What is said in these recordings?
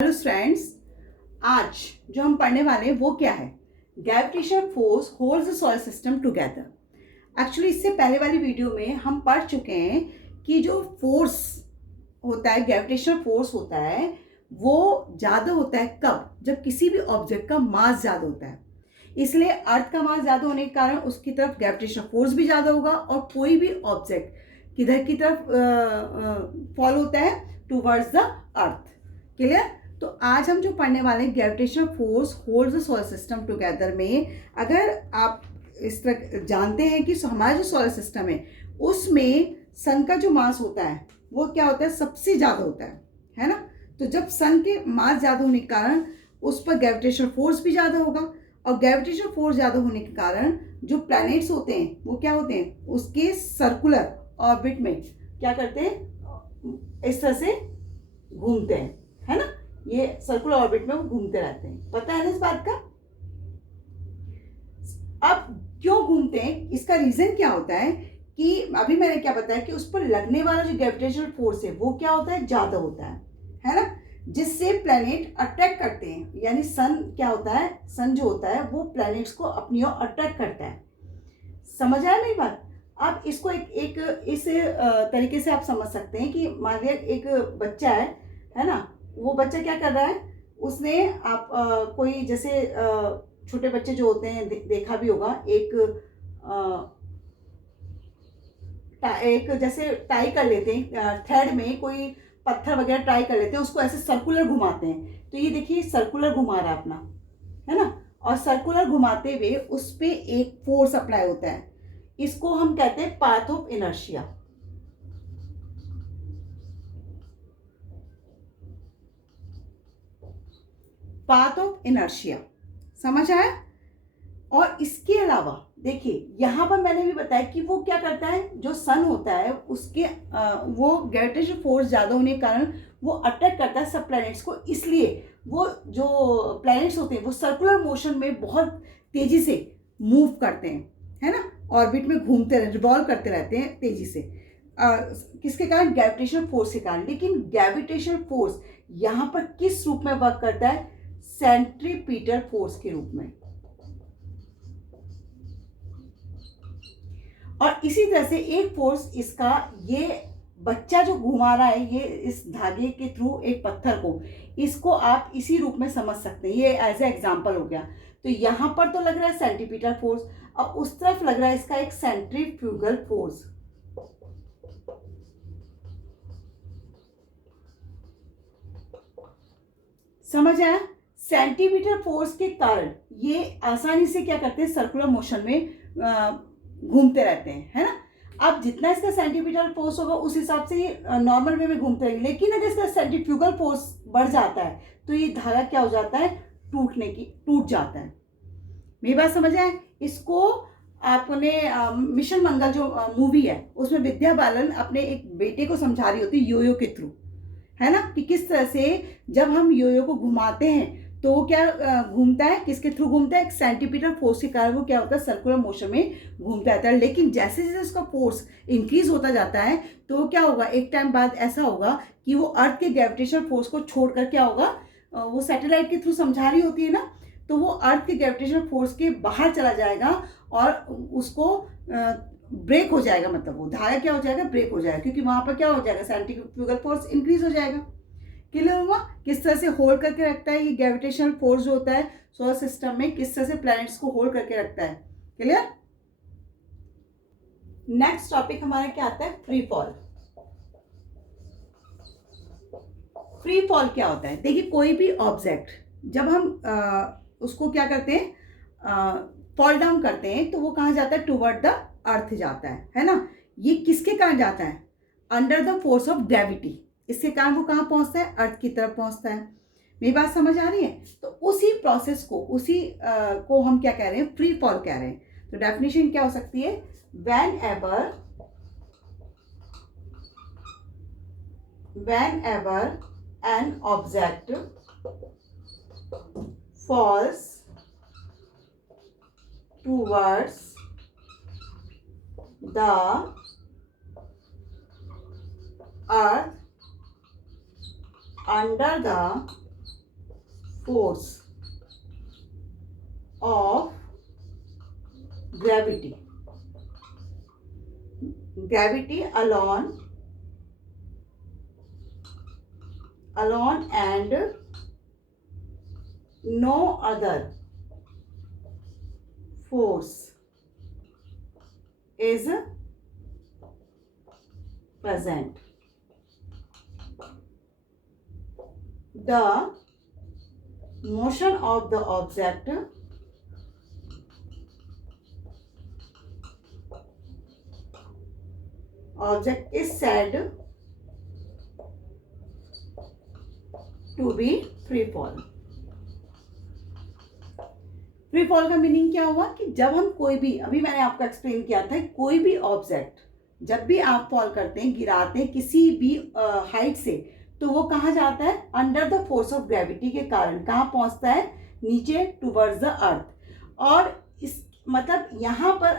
Hello friends, आज जो हम पढ़ने वाले हैं वो क्या है? Gravitational force holds the solar system together. Actually इससे पहले वाली वीडियो में हम पढ़ चुके हैं कि जो फोर्स होता है, ग्रेविटेशनल फोर्स होता है, वो ज़्यादा होता है कब? जब किसी भी ऑब्जेक्ट का मास ज़्यादा होता है। इसलिए अर्थ का मास ज़्यादा होने के कारण उसकी तरफ ग्रेविटेशनल फोर्स भी ज़्यादा होगा और कोई भी ऑब्जेक्ट किधर की तरफ फॉल होता है? Towards the earth. क्लियर? तो आज हम जो पढ़ने वाले हैं gravitational force holds the solar system together में, अगर आप इस तरह जानते हैं कि हमारा जो सोलर सिस्टम है उसमें सन का जो मास होता है वो क्या होता है? सबसे ज़्यादा होता है ना? तो जब सन के मास ज़्यादा होने के कारण उस पर ग्रेविटेशनल फोर्स भी ज़्यादा होगा और ग्रेविटेशनल फोर्स ज़्यादा होने के कारण जो प्लैनेट्स होते हैं वो क्या होते हैं? उसके सर्कुलर ऑर्बिट में क्या करते हैं? इस तरह से घूमते हैं, है ना? ये सर्कुलर ऑर्बिट में वो घूमते रहते हैं। पता है ना इस बात का? अब क्यों घूमते हैं, इसका रीजन क्या होता है कि अभी मैंने क्या बताया कि उस पर लगने वाला जो ग्रेविटेशनल फोर्स है वो क्या होता है? ज्यादा होता है ना? जिससे प्लैनेट अट्रैक्ट करते हैं। यानी सन क्या होता है? सन जो होता है वो प्लैनेट्स को अपनी ओर अट्रैक्ट करता है। समझ आया मेरी बात? आप इसको एक इस तरीके से आप समझ सकते हैं कि मान लिया एक बच्चा है ना? वो बच्चा क्या कर रहा है? उसने आप कोई जैसे छोटे बच्चे जो होते हैं देखा भी होगा, एक जैसे टाई कर लेते हैं, थ्रेड में कोई पत्थर वगैरह ट्राई कर लेते हैं, उसको ऐसे सर्कुलर घुमाते हैं। तो ये देखिए सर्कुलर घुमा रहा है अपना, है ना? और सर्कुलर घुमाते हुए उस पर एक फोर्स अप्लाई होता है। इसको हम कहते हैं path of inertia. Path of inertia, समझ आया? और इसके अलावा देखिए यहां पर मैंने भी बताया कि वो क्या करता है, जो सन होता है उसके वो ग्रेविटेशनल फोर्स ज्यादा होने के कारण वो अट्रैक्ट करता है सब प्लैनेट्स को। इसलिए वो जो प्लैनेट्स होते हैं वो सर्कुलर मोशन में बहुत तेजी से मूव करते हैं, है ना? ऑर्बिट में घूमते रिवॉल्व करते रहते हैं तेजी से। किसके कारण? ग्रेविटेशनल फोर्स के कारण। लेकिन ग्रेविटेशनल फोर्स यहां पर किस रूप में वर्क करता है? सेंट्रीपिटल फोर्स के रूप में। और इसी तरह से एक फोर्स इसका, ये बच्चा जो घुमा रहा है ये इस धागे के थ्रू एक पत्थर को, इसको आप इसी रूप में समझ सकते हैं। ये एज ए एग्जांपल हो गया। तो यहां पर तो लग रहा है सेंटीपीटल फोर्स और उस तरफ लग रहा है इसका एक सेंट्रीफ्यूगल फोर्स। समझ आया? सेंटीमीटर फोर्स के कारण ये आसानी से क्या करते हैं? सर्कुलर मोशन में घूमते रहते हैं, है ना? अब जितना इसका सेंटीमीटर फोर्स होगा उस हिसाब से ये नॉर्मल वे में घूमते रहेंगे। लेकिन अगर इसका सेंट्रीफ्यूगल फोर्स बढ़ जाता है तो ये धागा क्या हो जाता है? टूट जाता है। मेरी बात समझ आए? इसको आपने मिशन मंगल जो मूवी है उसमें विद्या बालन अपने एक बेटे को समझा रही होती है योयो के थ्रू, है ना? कि किस तरह से जब हम योयो को घुमाते हैं तो वो क्या घूमता है? किसके थ्रू घूमता है? एक सेंटीमीटर फोर्स के कारण वो क्या होता है? सर्कुलर मोशन में घूमता रहता है। लेकिन जैसे जैसे उसका फोर्स इंक्रीज होता जाता है तो क्या होगा? एक टाइम बाद ऐसा होगा कि वो अर्थ के ग्रेविटेशनल फोर्स को छोड़कर क्या होगा? वो सैटेलाइट के थ्रू समझा रही होती है ना, तो वो अर्थ के ग्रेविटेशनल फोर्स के बाहर चला जाएगा और उसको ब्रेक हो जाएगा। मतलब वो धागा क्या हो जाएगा? ब्रेक हो जाएगा, क्योंकि वहां पर क्या हो जाएगा? सेंट्रीफ्यूगल फोर्स इंक्रीज हो जाएगा। क्लियर हुआ? किस तरह से होल्ड करके रखता है ये ग्रेविटेशनल फोर्स जो होता है सोलर सिस्टम में, किस तरह से प्लैनेट्स को होल्ड करके रखता है। क्लियर? नेक्स्ट टॉपिक हमारा क्या आता है? Free fall. फ्री फॉल क्या होता है? देखिए कोई भी ऑब्जेक्ट जब हम उसको क्या करते हैं? फॉल डाउन करते हैं तो वो कहाँ जाता है? टुवर्ड द अर्थ जाता है ना? ये किसके कारण जाता है? Under the force of gravity. इसके कारण वो कहाँ पहुंचता है? अर्थ की तरफ पहुंचता है। मेरी बात समझ आ रही है? तो उसी प्रोसेस को, उसी को हम क्या कह रहे हैं? फ्री फॉल कह रहे हैं। तो डेफिनेशन क्या हो सकती है? whenever an object falls towards the earth under the force of gravity alone and no other force is present. The motion of the object is said to be free fall. Free fall का meaning क्या हुआ कि जब हम कोई भी, अभी मैंने आपको एक्सप्लेन किया था, कोई भी ऑब्जेक्ट जब भी आप फॉल करते हैं, गिराते हैं किसी भी हाइट से, तो वो कहाँ जाता है? Under the force of gravity के कारण कहाँ पहुंचता है? नीचे, टुवर्ड्स द अर्थ। और इस मतलब यहाँ पर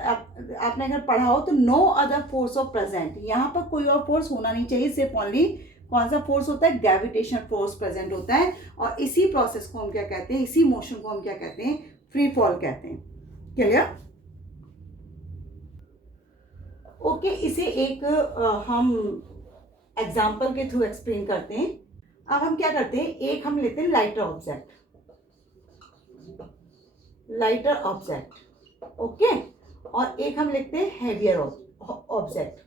आपने अगर पढ़ा हो तो no other force of present, यहाँ पर कोई और फोर्स होना नहीं चाहिए, सिर्फ ओनली कौन सा फोर्स होता है? ग्रेविटेशनल फोर्स प्रेजेंट होता है। और इसी प्रोसेस को हम क्या कहते हैं? इसी मोशन को हम क्या कहते हैं? फ्री फॉल कहते हैं। क्लियर? ओके, इसे एक हम एग्जाम्पल के थ्रू एक्सप्लेन करते हैं। अब हम क्या करते हैं, एक हम लेते हैं लाइटर ऑब्जेक्ट, ओके, और एक हम लिखते हैं हेवियर ऑब्जेक्ट।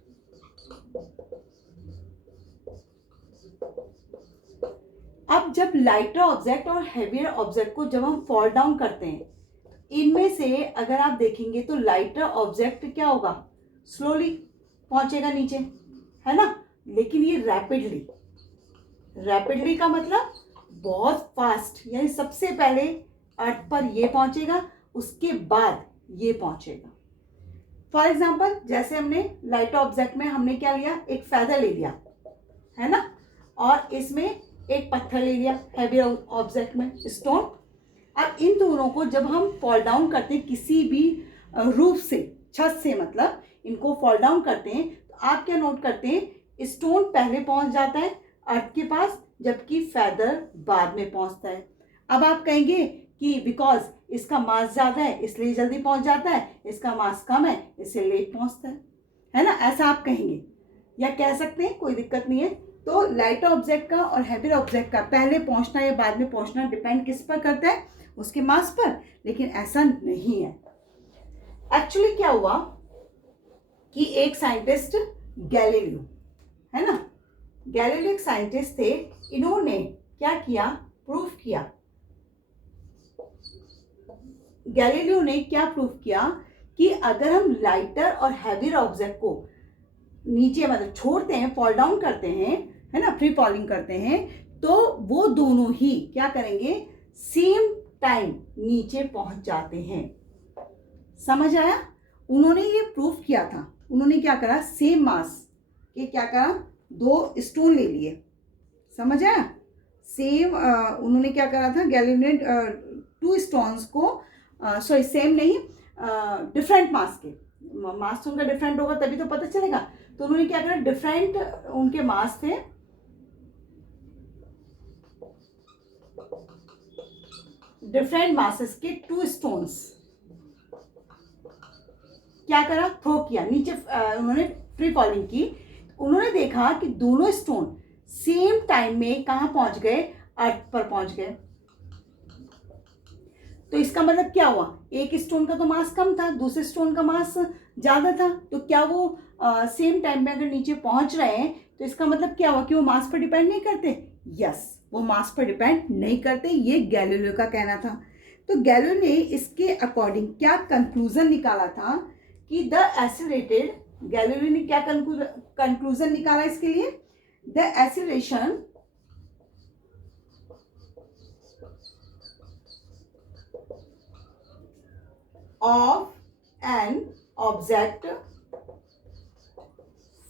अब जब लाइटर ऑब्जेक्ट और हेवियर ऑब्जेक्ट को जब हम फॉल डाउन करते हैं, इनमें से अगर आप देखेंगे तो लाइटर ऑब्जेक्ट क्या होगा? स्लोली पहुंचेगा नीचे, है ना। लेकिन ये रैपिडली का मतलब बहुत फास्ट, यानी सबसे पहले अर्थ पर ये पहुंचेगा, उसके बाद ये पहुंचेगा। फॉर एग्जाम्पल, जैसे हमने लाइटर ऑब्जेक्ट में हमने क्या लिया? एक फेदर ले लिया, है ना, और इसमें एक पत्थर ले लिया, हेवियर ऑब्जेक्ट में स्टोन। अब इन दोनों को जब हम फॉल डाउन करते हैं किसी भी रूफ से, छत से, मतलब इनको फॉल डाउन करते हैं, तो आप क्या नोट करते हैं? स्टोन पहले पहुंच जाता है अर्थ के पास, जबकि फेदर बाद में पहुंचता है। अब आप कहेंगे कि बिकॉज इसका मास ज़्यादा है इसलिए जल्दी पहुंच जाता है, इसका मास कम है इसलिए लेट पहुंचता है ना, ऐसा आप कहेंगे या कह सकते हैं, कोई दिक्कत नहीं है। तो लाइटर ऑब्जेक्ट का और हेवियर ऑब्जेक्ट का पहले पहुंचना या बाद में पहुंचना डिपेंड किस पर करता है? उसके मास पर। लेकिन ऐसा नहीं है। एक्चुअली क्या हुआ कि एक साइंटिस्ट गैलीलियो, है ना, गैलीलियो एक साइंटिस्ट थे, इन्होंने क्या किया? प्रूफ किया। गैलीलियो ने क्या प्रूफ किया कि अगर हम लाइटर और हेवियर ऑब्जेक्ट को नीचे मतलब छोड़ते हैं, फॉल डाउन करते हैं, है ना, फ्री फॉलिंग करते हैं, तो वो दोनों ही क्या करेंगे? सेम टाइम नीचे पहुंच जाते हैं। समझ आया? उन्होंने ये प्रूफ किया था। उन्होंने क्या करा? सेम मास के क्या करा? 2 स्टोन ले लिए। समझ आया? सेम उन्होंने क्या करा था? गैलीलियो ने 2 स्टोन्स को सॉरी सेम नहीं, डिफरेंट मास के, मास तो उनका डिफरेंट होगा तभी तो पता चलेगा। तो उन्होंने क्या करा? डिफरेंट उनके मास थे, डिफरेंट मासेस के 2 स्टोन्स क्या करा? थ्रो किया नीचे। उन्होंने फ्री फॉलिंग की। उन्होंने देखा कि दोनों स्टोन सेम टाइम में कहाँ पहुंच गए? अर्थ पर पहुंच गए। तो इसका मतलब क्या हुआ? एक स्टोन का तो मास कम था, दूसरे स्टोन का मास ज्यादा था, तो क्या वो सेम टाइम में अगर नीचे पहुंच रहे हैं तो इसका मतलब क्या हुआ कि वो मास पर डिपेंड नहीं करते? यस, वो मास पर डिपेंड नहीं करते। ये गैलीलियो का कहना था। तो गैलीलियो ने इसके अकॉर्डिंग क्या कंक्लूजन निकाला था कि द एक्सीलरेटेड, गैलीलियो ने क्या कंक्लूजन निकाला इसके लिए? The acceleration of an object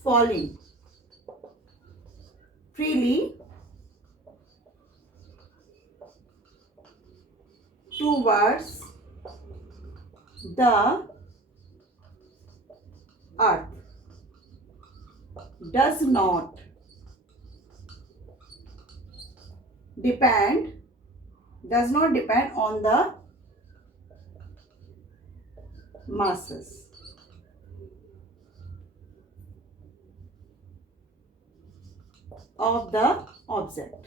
falling freely towards the earth does not depend does not depend on the masses of the object.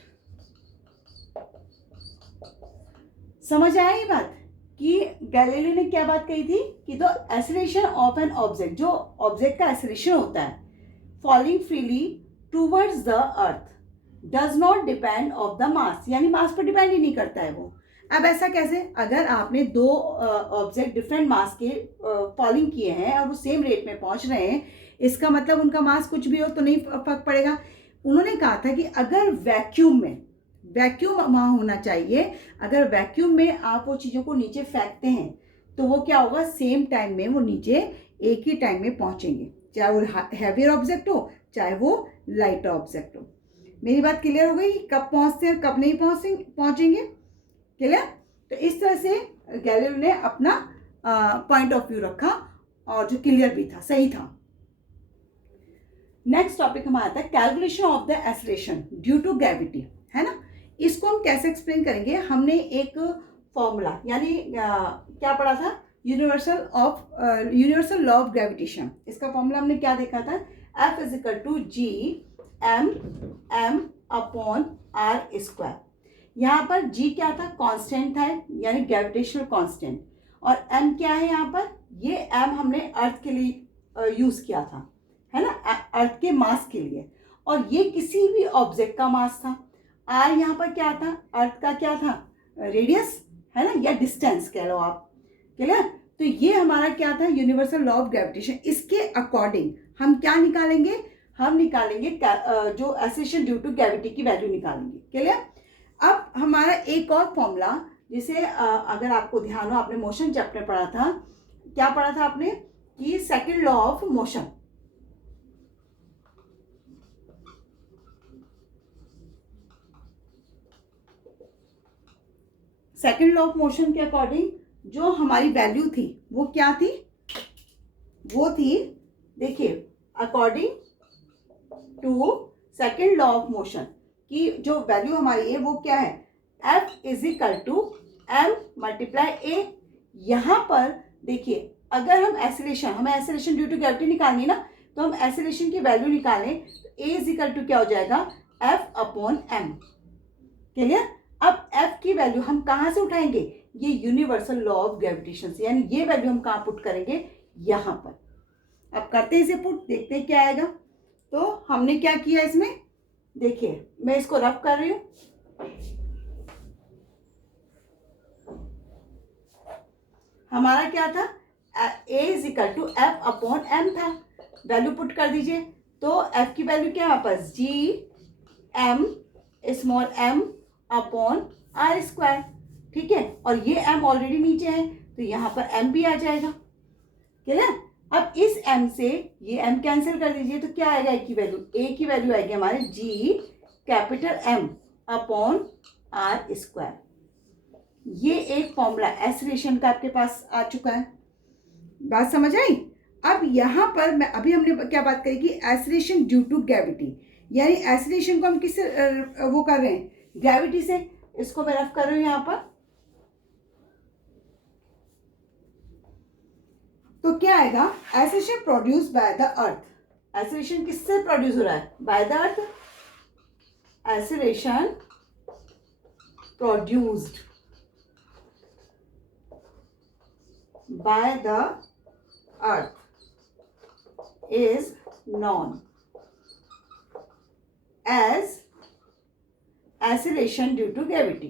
समझ आया ये बात कि गैलीलियो ने क्या बात कही थी कि the acceleration of an object, जो ऑब्जेक्ट का एक्सेलरेशन होता है falling freely towards the earth does not depend of the mass, यानी मास पर डिपेंड ही नहीं करता है वो। अब ऐसा कैसे, अगर आपने दो ऑब्जेक्ट डिफरेंट मास के फॉलिंग किए हैं और वो सेम रेट में पहुंच रहे हैं, इसका मतलब उनका मास कुछ भी हो तो नहीं फर्क पड़ेगा। उन्होंने कहा था कि अगर वैक्यूम वहाँ होना चाहिए, अगर वैक्यूम में आप वो चीज़ों को नीचे फेंकते हैं तो वो क्या होगा, सेम टाइम में वो नीचे एक ही टाइम में पहुंचेंगे, चाहे वो हैवियर ऑब्जेक्ट हो चाहे वो लाइटर ऑब्जेक्ट हो। मेरी बात क्लियर हो गई, कब पहुंचते हैं कब नहीं पहुंचेंगे, क्लियर। तो इस तरह से गैलीलियो ने अपना पॉइंट ऑफ व्यू रखा और जो क्लियर भी था, सही था। नेक्स्ट टॉपिक हमारा आता है calculation of the acceleration due to gravity, है ना। इसको हम कैसे एक्सप्लेन करेंगे, हमने एक फॉर्मूला यानी क्या पढ़ा था, यूनिवर्सल लॉ ऑफ ग्रेविटेशन। इसका फॉर्मूला हमने क्या देखा था, F is equal to G M upon R square. यहाँ पर जी क्या था, कांस्टेंट था यानी ग्रेविटेशनल कांस्टेंट, और m क्या है यहाँ पर, ये m हमने अर्थ के लिए यूज किया था, है ना, अर्थ के मास के लिए, और ये किसी भी ऑब्जेक्ट का मास था। r यहाँ पर क्या था, अर्थ का क्या था, रेडियस, है ना, या डिस्टेंस कह लो आप, क्लियर। तो ये हमारा क्या था, यूनिवर्सल लॉ ऑफ ग्रेविटेशन। इसके अकॉर्डिंग हम क्या निकालेंगे, हम निकालेंगे जो एक्सेलरेशन ड्यू टू ग्रेविटी की वैल्यू निकालेंगे, क्लियर। अब हमारा एक और फॉर्मूला, जिसे अगर आपको ध्यान हो, आपने मोशन चैप्टर पढ़ा था, क्या पढ़ा था आपने, कि second law of motion. Second law of motion के अकॉर्डिंग जो हमारी वैल्यू थी वो क्या थी, वो थी, देखिए, according to second law of motion की जो वैल्यू हमारी है वो क्या है, F is equal to m multiply a। यहाँ पर देखिए, अगर हम एक्सेलरेशन, हमें एक्सेलरेशन ड्यू टू ग्रेविटी निकालनी है ना, तो हम एक्सेलरेशन की वैल्यू निकालें तो a इज इक्वल टू क्या हो जाएगा, F अपॉन m, क्लियर। अब F की वैल्यू हम कहाँ से उठाएंगे, ये यूनिवर्सल लॉ ऑफ ग्रेविटेशन से, यानी ये वैल्यू हम कहाँ पुट करेंगे, यहाँ पर। अब करते हैं इसे पुट, देखते हैं क्या आएगा। तो हमने क्या किया इसमें, देखिए मैं इसको रफ कर रही हूँ। हमारा क्या था, a is equal to F upon m था, वैल्यू पुट कर दीजिए। तो f की वैल्यू क्या है वापस, G m small m upon R square, ठीक है, और ये m ऑलरेडी नीचे है तो यहाँ पर m भी आ जाएगा, क्लियर। अब इस m से ये m कैंसिल कर दीजिए तो क्या आएगा, a की वैल्यू आएगी हमारे g capital M upon R square. ये एक फॉर्मूला एक्सेलरेशन का आपके पास आ चुका है, बात समझ आई। अब यहाँ पर मैं अभी हमने क्या बात करी कि एक्सेलरेशन ड्यू टू ग्रेविटी, यानी एक्सेलरेशन को हम किससे वो कर रहे हैं, ग्रेविटी से। इसको मैं रफ कर रही हूँ यहाँ पर। तो क्या आएगा, acceleration produce by the earth. Acceleration किससे प्रोड्यूस हो रहा है, by the earth. Acceleration produced by the earth is known as acceleration due to gravity.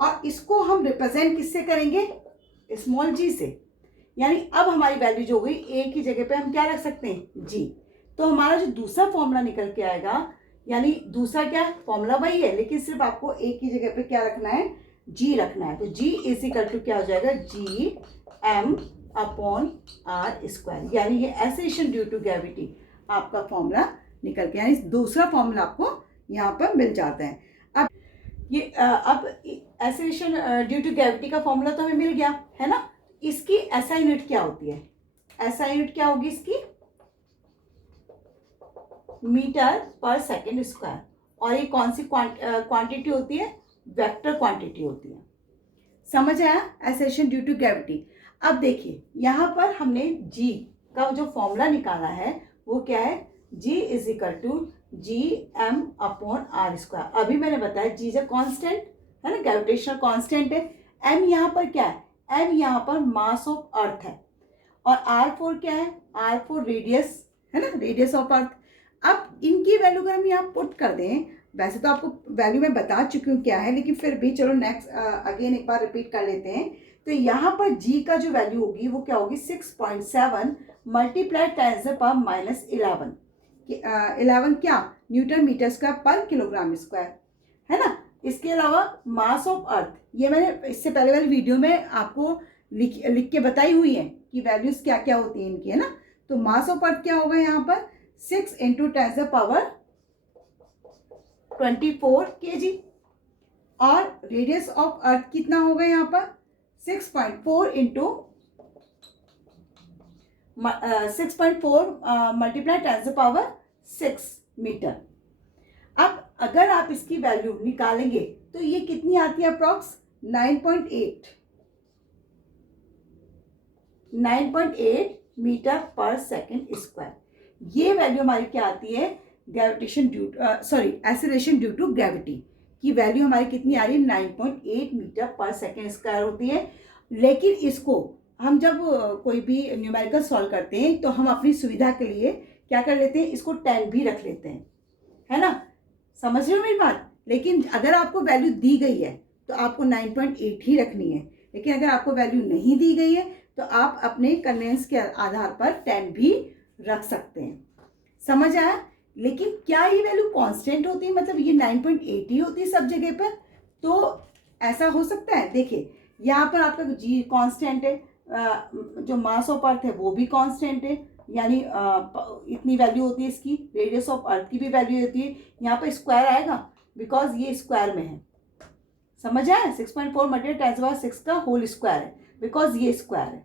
और इसको हम रिप्रेजेंट किससे करेंगे, स्मॉल जी से। यानी अब हमारी वैल्यू जो हुई ए की जगह पे हम क्या रख सकते हैं, जी। तो हमारा जो दूसरा फॉर्मूला निकल के आएगा, यानी दूसरा क्या फॉर्मूला वही है, लेकिन सिर्फ आपको ए की जगह पे क्या रखना है, जी रखना है। तो जी इज इक्वल टू क्या हो जाएगा, G M upon R square, यानी ये एक्सेलरेशन ड्यू टू ग्रेविटी आपका फॉर्मूला निकल के, यानी दूसरा फॉर्मूला आपको यहाँ पर मिल जाता है। अब ये अब एक्सेलरेशन ड्यू टू ग्रेविटी का फॉर्मूला तो हमें मिल गया है ना। इसकी एसआई यूनिट क्या होती है, SI यूनिट क्या होगी इसकी? Metre per second square. और ये कौन सी क्वांटिटी होती है? वेक्टर क्वांटिटी होती है। समझ आया? Acceleration due to gravity. अब देखिए यहाँ पर हमने G का जो फॉर्मूला निकाला है वो क्या है? G is equal to GM upon R square. अभी मैंने बताया G इज अ कांस्टेंट, है ना, ग्रेविटेशनल कांस्टेंट है। M यहाँ पर क्या है? M यहाँ पर मास ऑफ अर्थ है। और R4 क्या है? R4 रेडियस, है ना, रेडियस ऑफ अर्थ। अब इनकी वैल्यू अगर हम यहाँ पुट कर दें, वैसे तो आपको वैल्यू मैं बता चुकी हूँ क्या है, लेकिन फिर भी चलो नेक्स्ट अगेन एक बार रिपीट कर लेते हैं। तो यहाँ पर G का जो वैल्यू होगी वो क्या होगी? 6.7 मल्टीप्लाई 10⁻11। 11 क्या? न्यूटन मीटर स्क्वायर पर किलोग्राम स्क्वायर, है ना। इसके अलावा मास ऑफ अर्थ, ये मैंने इससे पहले वाली वीडियो में आपको लिख के बताई हुई है कि वैल्यूज क्या क्या होती हैं इनकी, है ना। तो मास ऑफ अर्थ क्या होगा यहाँ पर? 6 × 10⁻24 kg। और रेडियस ऑफ अर्थ कितना होगा यहाँ पर? 6.4 मल्टीप्लाई 10⁻6 मीटर। अब अगर आप इसकी वैल्यू निकालेंगे तो ये कितनी आती है? Approx 9.8 metre per second square. ये वैल्यू हमारी क्या आती है? Gravitation due acceleration due to gravity की वैल्यू हमारी कितनी आ रही है? 9.8 मीटर पर सेकेंड स्क्वायर होती है। लेकिन इसको हम जब कोई भी न्यूमेरिकल सॉल्व करते हैं तो हम अपनी सुविधा के लिए क्या कर लेते हैं? इसको 10 भी रख लेते हैं, है ना। समझ रहे हो मेरी बात? लेकिन अगर आपको वैल्यू दी गई है तो आपको 9.8 ही रखनी है। लेकिन अगर आपको वैल्यू नहीं दी गई है तो आप अपने कन्वेंस के आधार पर 10 भी रख सकते हैं। समझ आया? लेकिन क्या ये वैल्यू कांस्टेंट होती है? मतलब ये 9.8 ही होती है सब जगह पर? तो ऐसा हो सकता है। देखिए यहाँ पर आपका G कांस्टेंट है, जो मास ऑफ अर्थ है वो भी कांस्टेंट है, यानी इतनी वैल्यू होती है इसकी। रेडियस ऑफ अर्थ की भी वैल्यू होती है। यहाँ पर स्क्वायर आएगा बिकॉज ये स्क्वायर में है। समझ आया? 6.4 मल्टीप्लाई 10⁻6 का होल स्क्वायर है बिकॉज ये स्क्वायर है।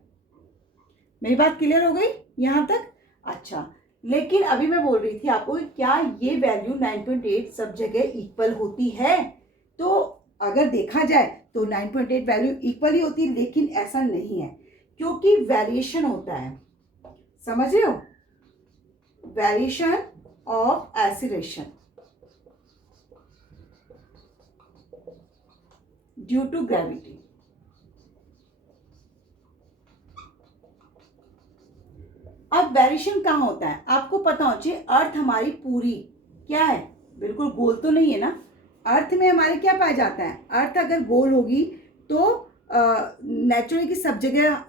मेरी बात क्लियर हो गई यहाँ तक? अच्छा, लेकिन अभी मैं बोल रही थी आपको, क्या ये वैल्यू 9.8 सब जगह इक्वल होती है? तो अगर देखा जाए तो 9.8 वैल्यू इक्वल ही होती है, लेकिन ऐसा नहीं है क्योंकि वेरिएशन होता है। समझ रहे हो? Variation of acceleration due to gravity. अब वेरिएशन कहाँ होता है? आपको पता होना चाहिए अर्थ हमारी पूरी क्या है? बिल्कुल गोल तो नहीं है ना। अर्थ में हमारे क्या पाया जाता है? अर्थ अगर गोल होगी तो नेचुरली की सब जगह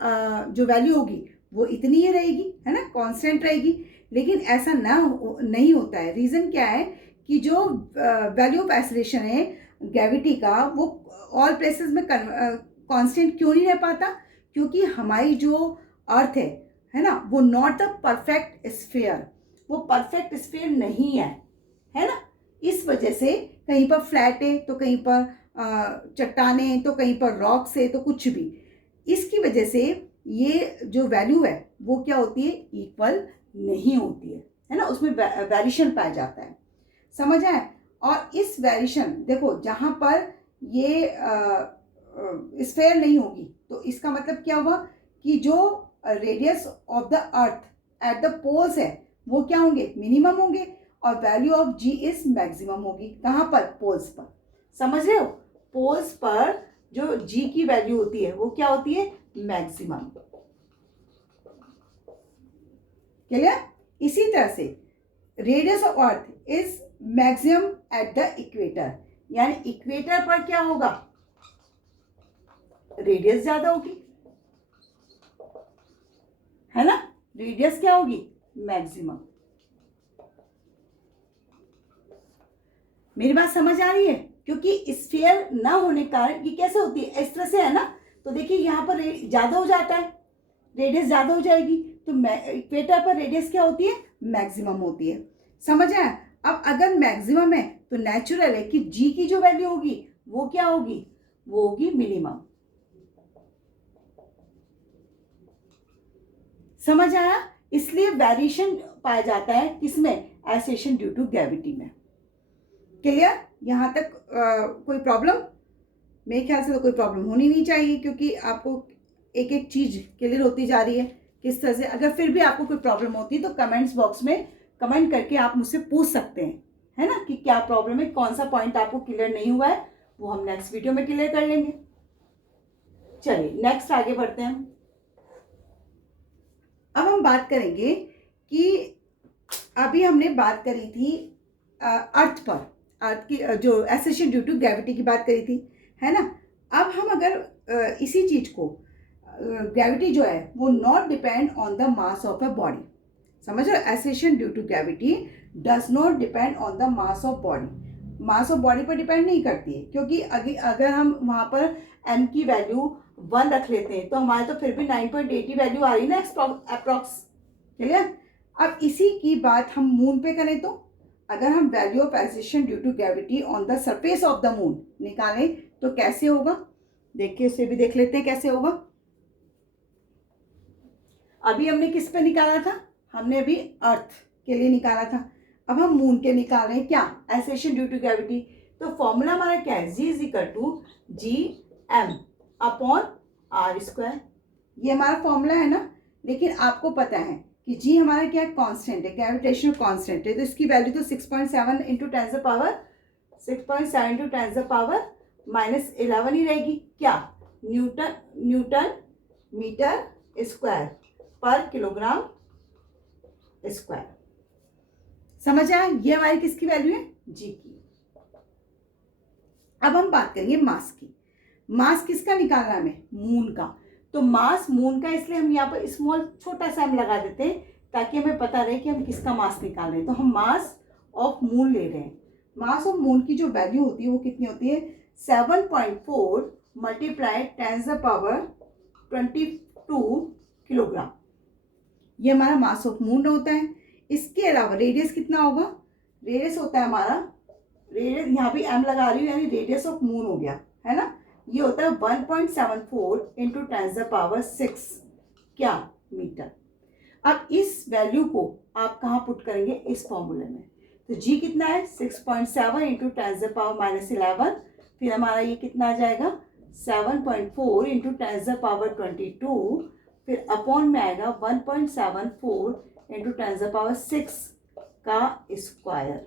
जो वैल्यू होगी वो इतनी ही रहेगी, है ना, कांस्टेंट रहेगी। लेकिन ऐसा नहीं होता है। रीज़न क्या है? कि जो वैल्यू ऑफ एक्सीलरेशन है ग्रेविटी का, वो ऑल प्लेसेस में कांस्टेंट क्यों नहीं रह पाता? क्योंकि हमारी जो अर्थ है ना, वो नॉट द परफेक्ट स्फीयर, वो परफेक्ट स्फीयर नहीं है ना। इस वजह से कहीं पर फ्लैट है तो कहीं पर चट्टाने, तो कहीं पर रॉक्स है, तो कुछ भी। इसकी वजह से ये जो वैल्यू है वो क्या होती है? इक्वल नहीं होती है ना। उसमें वेरिएशन पाया जाता है। समझ आए? और इस वेरिएशन देखो, जहाँ पर ये स्फीयर नहीं होगी तो इसका मतलब क्या हुआ कि जो radius of the earth at the poles है वो क्या होंगे? मिनिमम होंगे। और value of G is maximum होगी। कहाँ पर? पोल्स पर। समझ रहे हो? पोल्स पर जो G की वैल्यू होती है वो क्या होती है? मैक्सिमम। क्लियर? इसी तरह से radius of earth is maximum at the equator, यानी इक्वेटर पर क्या होगा? रेडियस ज्यादा होगी, है ना। रेडियस क्या होगी? मैक्सिमम। मेरी बात समझ आ रही है? क्योंकि स्फीयर ना होने का कारण ये कैसे होती है? इस तरह से, है ना। तो देखिए यहाँ पर ज्यादा हो जाता है, रेडियस ज्यादा हो जाएगी, तो इक्वेटर पर रेडियस क्या होती है? मैक्सिमम होती है। समझ आया? अब अगर मैक्सिमम है तो नेचुरल है कि G की जो वैल्यू होगी वो क्या होगी? वो होगी मिनिमम। समझ आया? इसलिए वेरिएशन पाया जाता है किसमें? एसेलेरेशन ड्यू टू ग्रेविटी में। क्लियर? यहाँ तक कोई प्रॉब्लम? मेरे ख्याल से तो कोई प्रॉब्लम होनी नहीं चाहिए, क्योंकि आपको एक एक चीज़ क्लियर होती जा रही है किस तरह से। अगर फिर भी आपको कोई प्रॉब्लम होती है तो कमेंट्स बॉक्स में कमेंट करके आप मुझसे पूछ सकते हैं, है ना, कि क्या प्रॉब्लम है, कौन सा पॉइंट आपको क्लियर नहीं हुआ है, वो हम नेक्स्ट वीडियो में क्लियर कर लेंगे। चलिए नेक्स्ट आगे बढ़ते हैं। अब हम बात करेंगे कि अभी हमने बात करी थी अर्थ पर, अर्थ की जो एसेलेरेशन ड्यू टू ग्रेविटी की बात करी थी, है ना। अब हम अगर इसी चीज़ को ग्रेविटी जो है वो not depend on the mass of a body, समझ रहे हो? Acceleration due to gravity does not depend on the mass of body, mass of body पर डिपेंड नहीं करती है, क्योंकि अगर हम वहाँ पर m की वैल्यू 1 रख लेते हैं तो हमारे तो फिर भी 9.80 वैल्यू आ रही ना अप्रॉक्स। क्लियर? अब इसी की बात हम मून पे करें तो अगर हम value of acceleration due to gravity on the surface of the moon निकालें तो कैसे होगा? देखिए उसे भी देख लेते हैं कैसे होगा। अभी हमने किस पे निकाला था? हमने अभी अर्थ के लिए निकाला था। अब हम मून के निकाल रहे हैं क्या? Acceleration due to gravity. तो फॉर्मूला हमारा क्या है? G is equal to G M upon R square. ये हमारा फॉर्मूला है ना। लेकिन आपको पता है कि जी हमारा क्या कांस्टेंट है, ग्रेविटेशनल कांस्टेंट है, तो इसकी वैल्यू तो 6.7 इंटू 10 पावर 6.7 इंटू 10 पावर -11 ही रहेगी। क्या? न्यूटन मीटर स्क्वायर पर किलोग्राम स्क्वायर। समझ आया? ये हमारी किसकी वैल्यू है? जी की। अब हम बात करेंगे मास की। मास किसका निकालना है हमें? मून का। तो मास मून का, इसलिए हम यहाँ पर स्मॉल छोटा सा हम लगा देते हैं ताकि हमें पता रहे कि हम किसका मास निकाल रहे हैं। तो हम मास ऑफ मून ले रहे हैं। मास ऑफ मून की जो वैल्यू होती है वो कितनी होती है? 7.4 मल्टीप्लाई 10 पावर 22 किलोग्राम। ये हमारा मास ऑफ मून होता है। इसके अलावा रेडियस कितना होगा? रेडियस होता है हमारा, रेडियस यहाँ भी m लगा रही हूँ यानी रेडियस ऑफ मून हो गया, है ना। ये होता है 1.74 इंटू 10 पावर 6 क्या? मीटर। अब इस वैल्यू को आप कहाँ पुट करेंगे? इस फॉर्मूले में। तो g कितना है? 6.7 इंटू 10 पावर -11। फिर हमारा ये कितना आ जाएगा? 7.4 इंटू 10 पावर 22। फिर अपॉन में आएगा 1.74 इंटू 10 पावर 6 का स्क्वायर।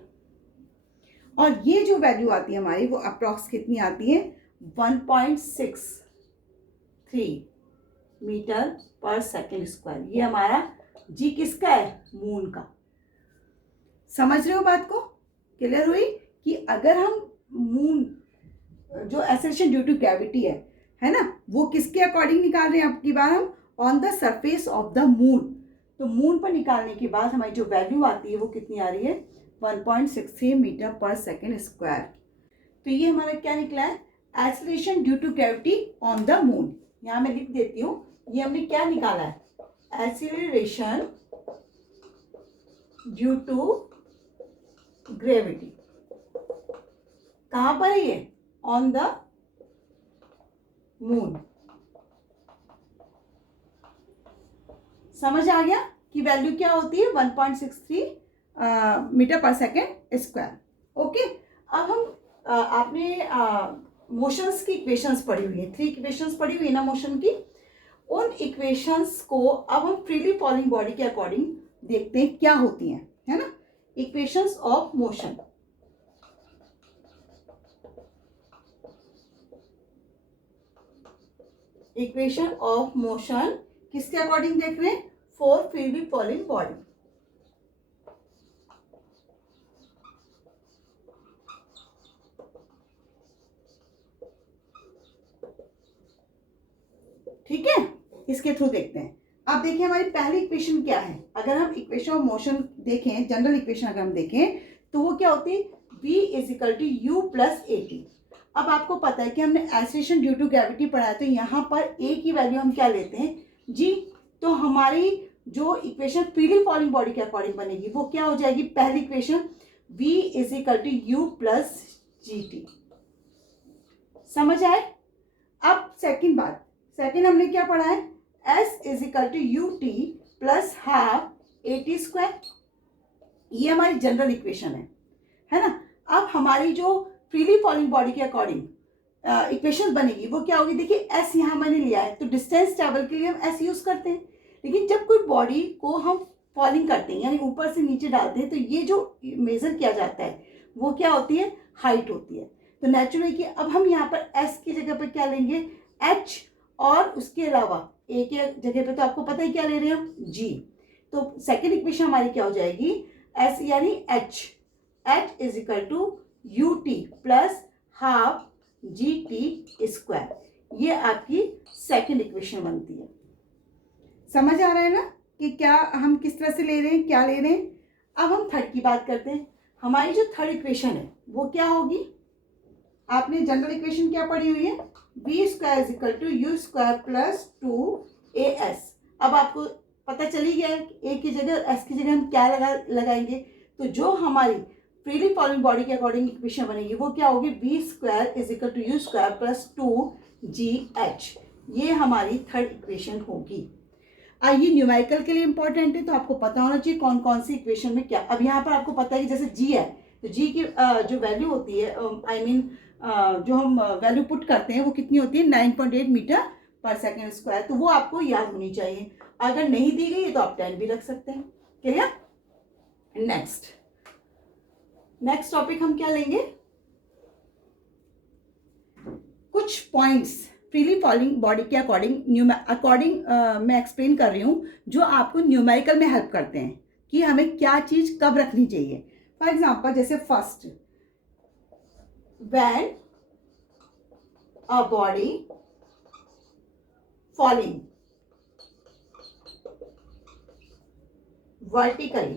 और ये जो वैल्यू आती है हमारी वो अप्रॉक्स कितनी आती है? 1.63 मीटर पर सेकेंड स्क्वायर। ये हमारा जी किसका है? मून का। समझ रहे हो बात को? क्लियर हुई कि अगर हम मून जो एसेलेरेशन ड्यू टू ग्रेविटी है ना, वो किसके अकॉर्डिंग निकाल रहे हैं? आपकी बार हम on the surface of the moon. तो मून पर निकालने के बाद हमारी जो वैल्यू आती है वो कितनी आ रही है? 1.63 मीटर पर सेकेंड स्क्वायर। तो ये हमारा क्या निकला है? Acceleration due to gravity on the moon. यहाँ मैं लिख देती हूँ, ये हमने क्या निकाला है? Acceleration due to gravity. कहाँ पर है ये? On the moon. समझ आ गया कि वैल्यू क्या होती है? 1.63 metre per second square. Okay. अब हम आपने मोशंस की इक्वेशंस पढ़ी हुई है, 3 इक्वेशंस पढ़ी हुई है ना मोशन की। उन इक्वेशंस को अब हम फ्रीली फॉलिंग बॉडी के अकॉर्डिंग देखते हैं क्या होती हैं, है ना। Equations of motion. Equation of motion किसके अकॉर्डिंग देख रहे हैं? For freely falling body. ठीक है, इसके थ्रू देखते हैं। अब देखिए हमारी पहली इक्वेशन क्या है। अगर हम इक्वेशन ऑफ मोशन देखें, जनरल इक्वेशन अगर हम देखें तो वो क्या होती है? v is equal to u plus a t. अब आपको पता है कि हमने एसेलेरेशन ड्यू टू ग्रेविटी पढ़ा है, तो यहाँ पर a की वैल्यू हम क्या लेते हैं? g। तो हमारी जो इक्वेशन फ्रीली फॉलिंग बॉडी के अकॉर्डिंग बनेगी वो क्या हो जाएगी? पहली equation v is equal to u plus g t. समझ आए? अब सेकंड बात, सेकंड हमने क्या पढ़ा है? s is equal to u t plus half AT square, ये हमारी जनरल इक्वेशन है ना। अब हमारी जो फ्रीली फॉलिंग बॉडी के अकॉर्डिंग इक्वेशन बनेगी वो क्या होगी, देखिए एस यहाँ मैंने लिया है तो डिस्टेंस ट्रेवल के लिए हम एस यूज करते हैं, लेकिन जब कोई बॉडी को हम फॉलिंग करते हैं यानी ऊपर से नीचे डालते हैं तो ये जो मेजर किया जाता है वो क्या होती है, हाइट होती है। तो नेचुरली कि अब हम यहाँ पर एस की जगह पर क्या लेंगे, एच, और उसके अलावा ए के जगह पे तो आपको पता ही क्या ले रहे हैं हम, जी। तो सेकेंड इक्वेशन हमारी क्या हो जाएगी, एस यानी h, h is equal to u t plus half g t square, ये आपकी सेकेंड इक्वेशन बनती है। समझ आ रहा है ना कि क्या हम किस तरह से ले रहे हैं, क्या ले रहे हैं। अब हम थर्ड की बात करते हैं। हमारी जो थर्ड इक्वेशन है वो क्या होगी, आपने जनरल इक्वेशन क्या पढ़ी हुई है, b square is equal to u square plus 2AS। अब आपको पता चली गया है ए की जगह एस की जगह हम क्या लगाएंगे, तो जो हमारी फ्रीली फॉलिंग बॉडी के अकॉर्डिंग इक्वेशन बनेगी वो क्या होगी, b square is equal to u square plus 2GH, ये हमारी थर्ड इक्वेशन होगी। ये न्यूमेरिकल के लिए इंपॉर्टेंट है तो आपको पता होना चाहिए कौन कौन सी इक्वेशन में क्या। अब यहाँ पर आपको पता है कि जैसे जी है तो जी की जो वैल्यू होती है जो हम वैल्यू पुट करते हैं वो कितनी होती है, 9.8 मीटर पर सेकेंड स्क्वायर, तो वो आपको याद होनी चाहिए। अगर नहीं दी गई तो आप 10 भी रख सकते हैं। क्लियर। नेक्स्ट टॉपिक हम क्या लेंगे, कुछ पॉइंट्स फ्रीली फॉलिंग बॉडी के अकॉर्डिंग मैं एक्सप्लेन कर रही हूँ जो आपको न्यूमेरिकल में हेल्प करते हैं कि हमें क्या चीज कब रखनी चाहिए। फॉर एग्जाम्पल जैसे first, when a body falling vertically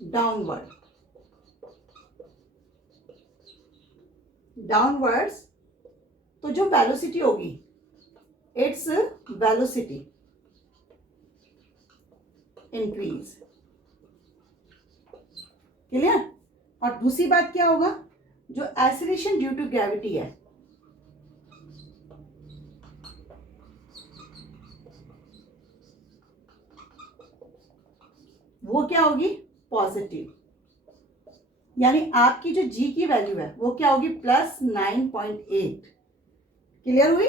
downwards, तो जो वेलोसिटी होगी, इट्स वेलोसिटी इंक्रीज। क्लियर। और दूसरी बात क्या होगा, जो एक्सीलरेशन ड्यू टू ग्रेविटी है वो क्या होगी, पॉजिटिव, यानी आपकी जो जी की वैल्यू है वो क्या होगी, प्लस 9.8। क्लियर हुई,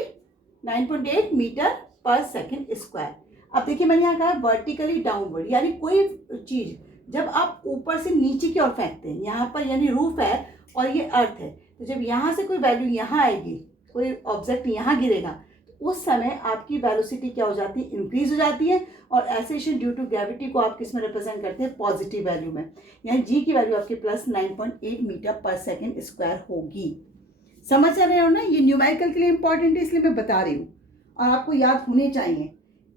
9.8 मीटर पर सेकेंड स्क्वायर। अब देखिए मैंने यहाँ कहा वर्टिकली डाउनवर्ड, यानी कोई चीज जब आप ऊपर से नीचे की ओर फेंकते हैं, यहाँ पर यानी रूफ है और ये अर्थ है, तो जब यहाँ से कोई वैल्यू यहाँ आएगी, कोई ऑब्जेक्ट यहाँ गिरेगा, तो उस समय आपकी वेलोसिटी क्या हो जाती है, इंक्रीज हो जाती है। और एक्सेलरेशन ड्यू टू ग्रेविटी को आप किस में रिप्रेजेंट करते हैं, पॉजिटिव वैल्यू में, यानी जी की वैल्यू आपकी plus 9.8 metre per second square होगी। समझ रहे हो ना, ये न्यूमेरिकल के लिए इंपॉर्टेंट है इसलिए मैं बता रही हूँ और आपको याद होने चाहिए।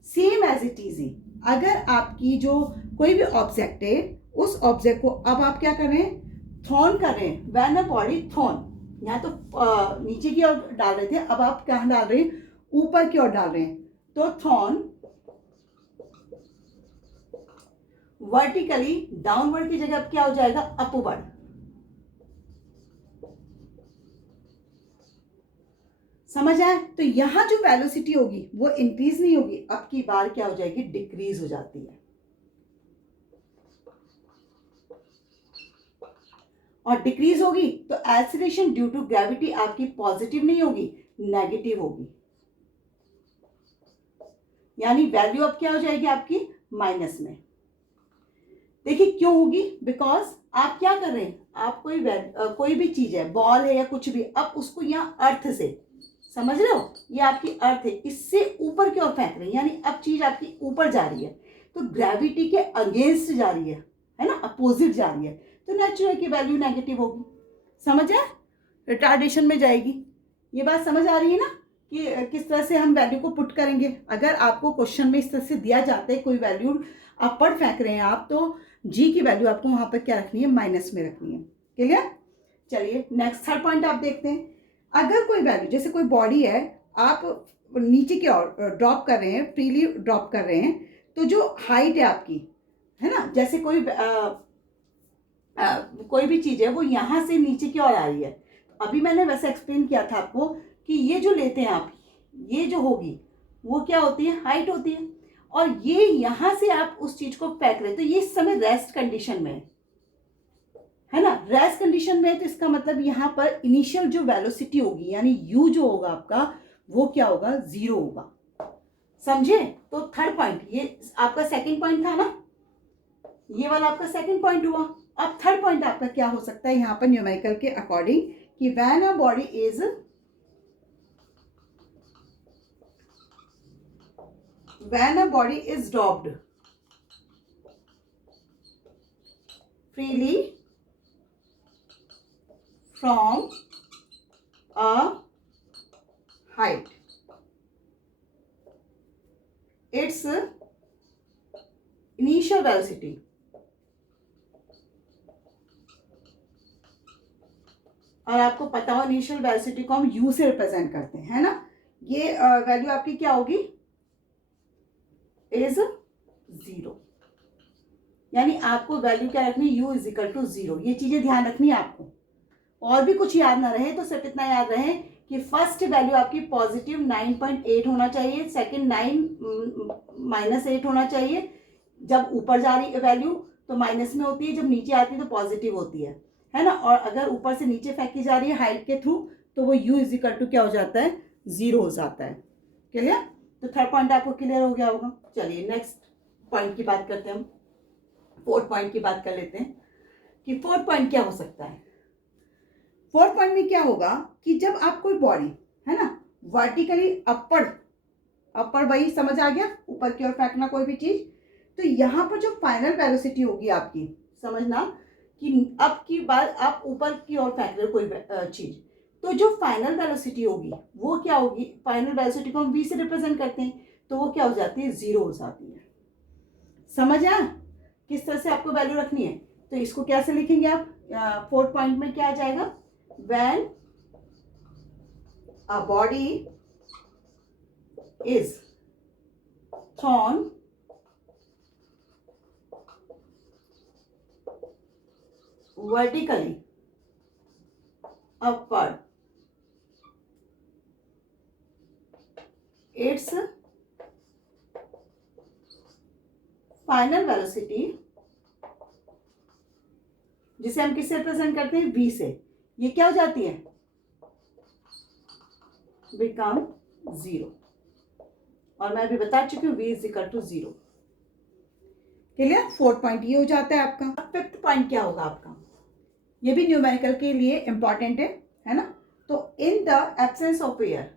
सेम एज इट इज, अगर आपकी जो कोई भी ऑब्जेक्ट है उस ऑब्जेक्ट को अब आप क्या कर रहे हैं, थ्रोन कर रहे हैं, व्हेन अ बॉडी थ्रोन, यहाँ तो नीचे की ओर डाल रहे थे, अब आप कहाँ डाल रहे हैं, ऊपर की ओर डाल रहे हैं, तो थ्रोन वर्टिकली डाउनवर्ड की जगह अब क्या हो जाएगा, अपवर्ड। समझ आए, तो यहां जो वेलोसिटी होगी वो इंक्रीज नहीं होगी, अब की बार क्या हो जाएगी, डिक्रीज हो जाती है। और डिक्रीज होगी तो एक्सीलरेशन ड्यू टू ग्रेविटी आपकी पॉजिटिव नहीं होगी, नेगेटिव होगी, यानी वैल्यू अब क्या हो जाएगी आपकी माइनस में। देखिए क्यों होगी, बिकॉज आप क्या कर रहे हैं, आप कोई भी चीज है, बॉल है या कुछ भी, अब उसको यहाँ अर्थ से, समझ रहे हो, ये आपकी अर्थ है, इससे ऊपर की ओर फेंक रहे हैं, यानी अब चीज आपकी ऊपर जा रही है तो ग्रेविटी के अगेंस्ट जा रही है ना, अपोजिट जा रही है, तो नेचुरल की वैल्यू नेगेटिव होगी। समझ आए, रिटार्डेशन में जाएगी। ये बात समझ आ रही है ना कि किस तरह से हम वैल्यू को पुट करेंगे। अगर आपको क्वेश्चन में इस तरह से दिया जाता है कोई वैल्यू अपर फेंक रहे हैं आप, तो जी की वैल्यू आपको वहां पर क्या रखनी है, माइनस में रखनी है। क्लियर। चलिए नेक्स्ट थर्ड पॉइंट आप देखते हैं। अगर कोई वैल्यू, जैसे कोई बॉडी है, आप नीचे की ओर ड्रॉप कर रहे हैं, फ्रीली ड्रॉप कर रहे हैं, तो जो हाइट है आपकी, है ना, जैसे कोई भी चीज़ है वो यहाँ से नीचे की ओर आ रही है। अभी मैंने वैसे एक्सप्लेन किया था आपको कि ये जो लेते हैं आप, ये जो होगी वो क्या होती है, हाइट होती है, और ये यहाँ से आप उस चीज को फेंक रहे हैं, तो ये इस समय रेस्ट कंडीशन में है ना, रेस्ट कंडीशन में है। तो इसका मतलब यहाँ पर इनिशियल जो वेलोसिटी होगी यानी u जो होगा आपका वो क्या होगा, 0 होगा। समझे? तो थर्ड पॉइंट, ये आपका सेकंड पॉइंट था ना, ये वाला आपका सेकंड पॉइंट हुआ। अब थर्ड पॉइंट आपका क्या हो सकता है यहाँ पर न्यूमेरिकल के अकॉर्डिंग, कि when a body is dropped freely from a height, its initial velocity और आपको पता हो इनिशियल वेलोसिटी को हम u से रिप्रेजेंट करते हैं, है ना। ये वैल्यू आपकी क्या होगी, इज 0, यानी आपको वैल्यू क्या रखनी, u इज इक्वल टू 0। ये चीजें ध्यान रखनी है आपको, और भी कुछ याद ना रहे तो सिर्फ इतना याद रहे कि फर्स्ट वैल्यू आपकी पॉजिटिव 9.8 होना चाहिए, सेकंड 9 -8 होना चाहिए। जब ऊपर जा रही वैल्यू तो माइनस में होती है, जब नीचे आती है तो पॉजिटिव होती है ना। और अगर ऊपर से नीचे फेंकी जा रही है हाइट के थ्रू तो वो u इज इक्वल टू क्या हो जाता है, 0 हो जाता है। क्लियर? तो थर्ड पॉइंट आपको क्लियर हो गया होगा। चलिए नेक्स्ट पॉइंट की बात करते हैं, हम फोर्थ पॉइंट की बात कर लेते हैं कि फोर्थ पॉइंट क्या हो सकता है। फोर्थ पॉइंट में क्या होगा कि जब आप कोई बॉडी है ना वर्टिकली अपर वही समझ आ गया, ऊपर की ओर फेंकना कोई भी चीज, तो यहाँ पर जो फाइनल वेलोसिटी होगी आपकी, समझना कि अब की बात आप ऊपर की ओर फेंक रहे हो कोई चीज, तो जो फाइनल वेलोसिटी होगी वो क्या होगी, फाइनल वेलोसिटी को हम v से रिप्रेजेंट करते हैं, तो वो क्या हो जाती है, 0 हो जाती है। समझ आया किस तरह से आपको वैल्यू रखनी है। तो इसको कैसे लिखेंगे आप, फोर्थ पॉइंट में क्या आ जाएगा, when a body is thrown vertically upward, its final velocity, जिसे हम किससे रिप्रेजेंट करते हैं, v से, ये क्या हो जाती है, बिकम 0। और मैं अभी बता चुकी हूँ v is equal to 0। Clear? Fourth point ये हो जाता है आपका। फिफ्थ पॉइंट क्या होगा आपका, ये भी न्यूमेरिकल के लिए इंपॉर्टेंट है ना। तो in the absence of air,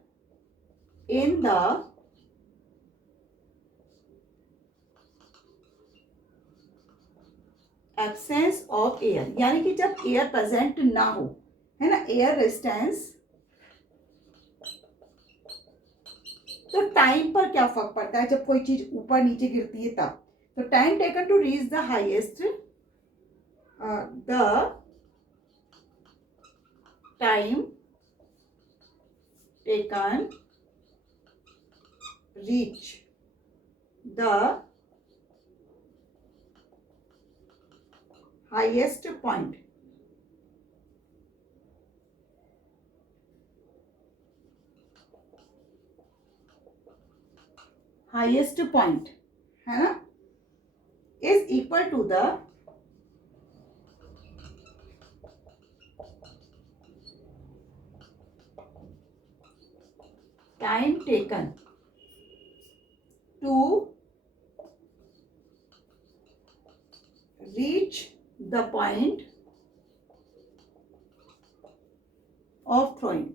in the absence of air, यानी कि जब एयर प्रेजेंट ना हो, है ना, एयर रेजिस्टेंस, तो टाइम पर क्या फर्क पड़ता है जब कोई चीज ऊपर नीचे गिरती है तब। तो time taken to reach the highest, the time taken reach the highest point, highest point है ना, is equal to the time taken to reach the point of throwing.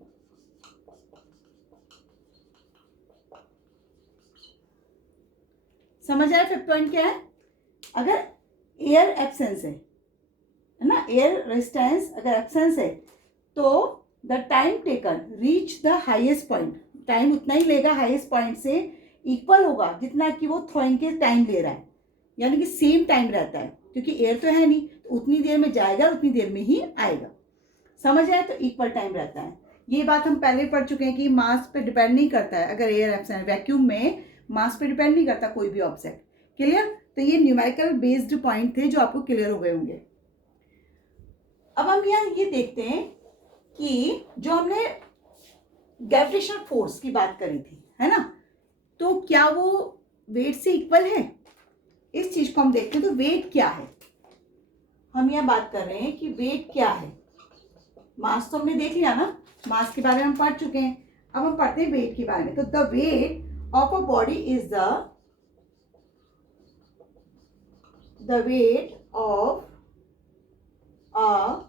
समझ आया फिफ्थ पॉइंट क्या है। अगर एयर एब्सेंस है ना, air resistance अगर एब्सेंस है तो the time taken reach the highest point, time उतना ही लेगा हाईएस्ट पॉइंट से, इक्वल होगा जितना कि वो थ्रोइंग के टाइम ले रहा है, यानी कि सेम टाइम रहता है, क्योंकि एयर तो है नहीं, तो उतनी देर में जाएगा उतनी देर में ही आएगा। समझ आए? तो इक्वल टाइम रहता है। ये बात हम पहले पढ़ चुके हैं कि मास पे डिपेंड नहीं करता है, अगर एयर एब्सेंट, वैक्यूम में मास पे डिपेंड नहीं करता कोई भी ऑब्जेक्ट। क्लियर? तो ये न्यूमेरिकल बेस्ड पॉइंट थे जो आपको क्लियर हो गए होंगे। अब हम यहाँ ये देखते हैं कि जो हमने ग्रेविटेशनल फोर्स की बात करी थी, है ना, तो क्या वो वेट से इक्वल है? इस चीज को हम देखते हैं। तो वेट क्या है, हम यहाँ बात कर रहे हैं कि वेट क्या है। मास तो हमने देख लिया ना, मास के बारे में हम पढ़ चुके हैं। अब हम पढ़ते हैं वेट के बारे में। तो the weight of a body is the weight of a